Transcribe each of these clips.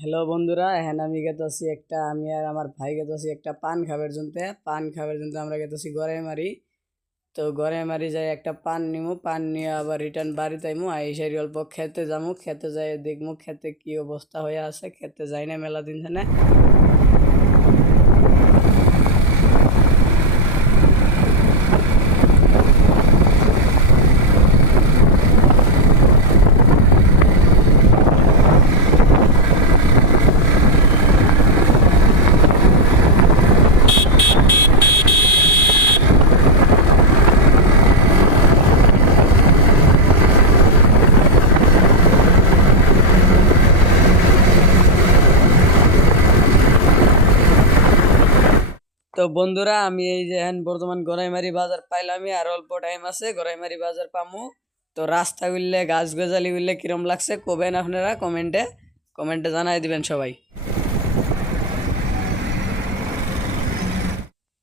Hello বন্ধুরা, এখন আমি গেতেছি আমি আর আমার ভাই গেতেছি একটা পান খাবার জন্য আমরা গেতেছি গড়াই মারি। তো গড়াই মারি যাই একটা পান নিমু, পান নিয়ে আবার রিটার্ন বাড়িতে আইমু, আইসারি অল্প খেতে যামু, খেতে যাই দেখমু খেতে কি অবস্থা হয়ে আছে, খেতে যাই না মেলা দিন জানে। তো বন্ধুরা, আমি এই যে এখন বর্তমান গড়াইমারি বাজার পাইলামই, আর অল্প টাইম আছে গড়াইমারি বাজার পামু। তো রাস্তা উঠলে গাছ গজালি উঠলে কিরম লাগছে কবেন আপনারা কমেন্টে কমেন্টে জানাই দিবেন সবাই।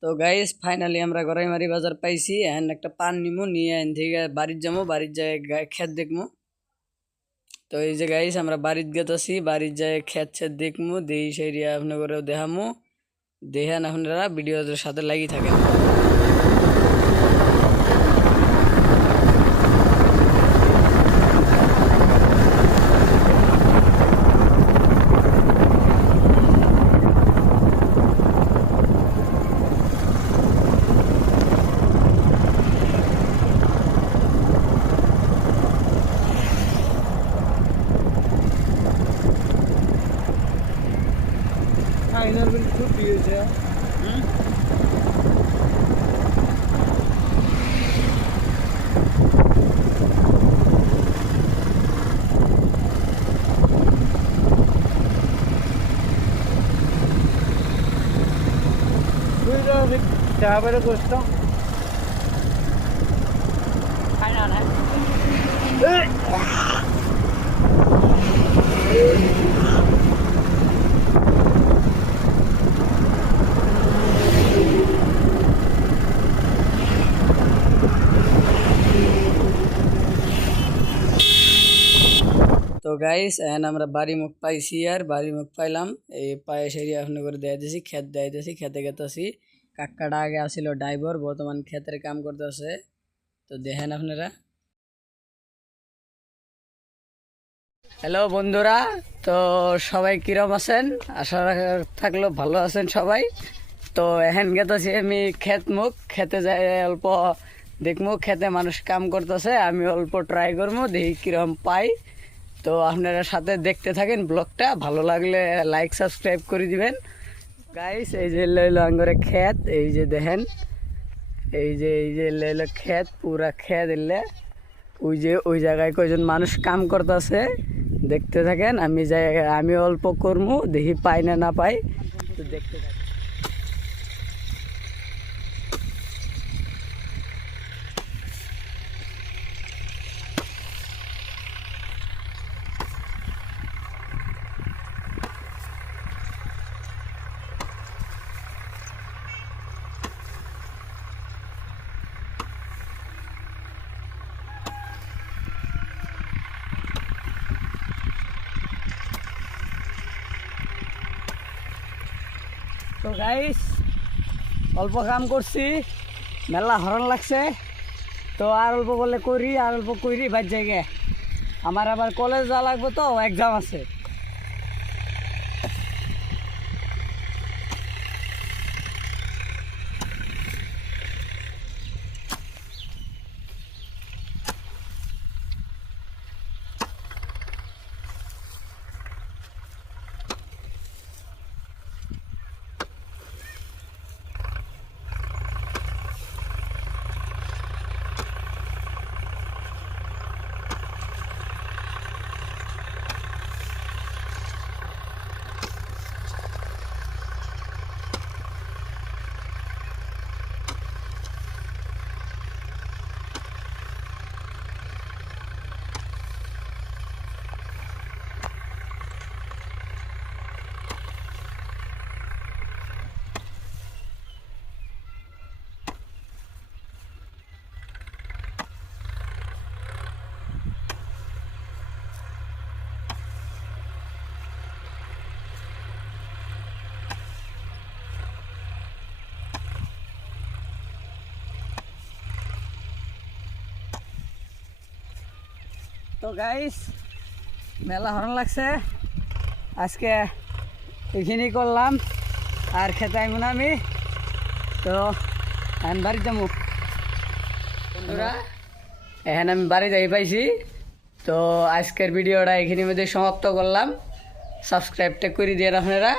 তো গাইস ফাইনালি আমরা গড়াইমারি বাজার পাইছি, এখন একটা পান নিমু, নিয়ে এন থেকে বাড়ির যাবো, বাড়ির যায় ক্ষেত দেখমু। তো এই যে গাইস আমরা বাড়ির গেতেছি, বাড়ির যায় ক্ষেত ছেত দেখমু, দেই সেই আপনাদেরও দেখামু। দেখেন আপনারা ভিডিওদের সাথে লাগি থাকেন। ফাইনাল বিল খুব দিয়েছে। Dabei gusto. Keine Ahnung. তো গাইস এখন আমরা বাড়ি মুখ পাইছি, আর বাড়ি মুখ পাইলাম, এই পায়ে সেরি আপনি করে দেয় দিছি, ক্ষেত দেয় দিছি, খেতে গেতেছি। কাকাটা আগে আসিল ড্রাইভার, বর্তমান ক্ষেতের কাম করতেছে। তো দেখেন আপনারা। হ্যালো বন্ধুরা, তো সবাই কিরম আছেন? আশা থাকলো ভালো আছেন সবাই। তো এখন গেতেছি আমি খেতে যাই, অল্প দেখবো খেতে মানুষ কাম করতেছে, আমি অল্প ট্রাই করবো, দেখি কিরম পাই। তো আপনারা সাথে দেখতে থাকেন ব্লগটা, ভালো লাগলে লাইক সাবস্ক্রাইব করে দিবেন গাইস। এই যে লইলো আঙ্গরে ক্ষেত, এই যে দেখেন, এই যে লইলো ক্ষেত, পুরা ক্ষেত এলে ওই জায়গায় কয়জন মানুষ কাম করতেছে, দেখতে থাকেন। আমি অল্প করবো, দেখি পাই না না পাই, তো দেখতে থাকেন। তো গাইস অল্প কাম করছি, মেলা হরণ লাগছে, তো আর অল্প বলে করি, আর অল্প করি বাদ জায়গায়। আমার আবার কলেজ যাওয়া লাগবে, তো এক্সাম আছে। তো গাইস মেলা হরণ লাগছে আজকে এখানে করলাম আর খেতে আইব না আমি তো এখন বাড়ি যাবো বন্ধুরা এখন আমি বাড়ি যাই পাইছি তো আজকের ভিডিওটা এখানে মধ্যে সমাপ্ত করলাম সাবস্ক্রাইবটা করে দিয়ে আপনারা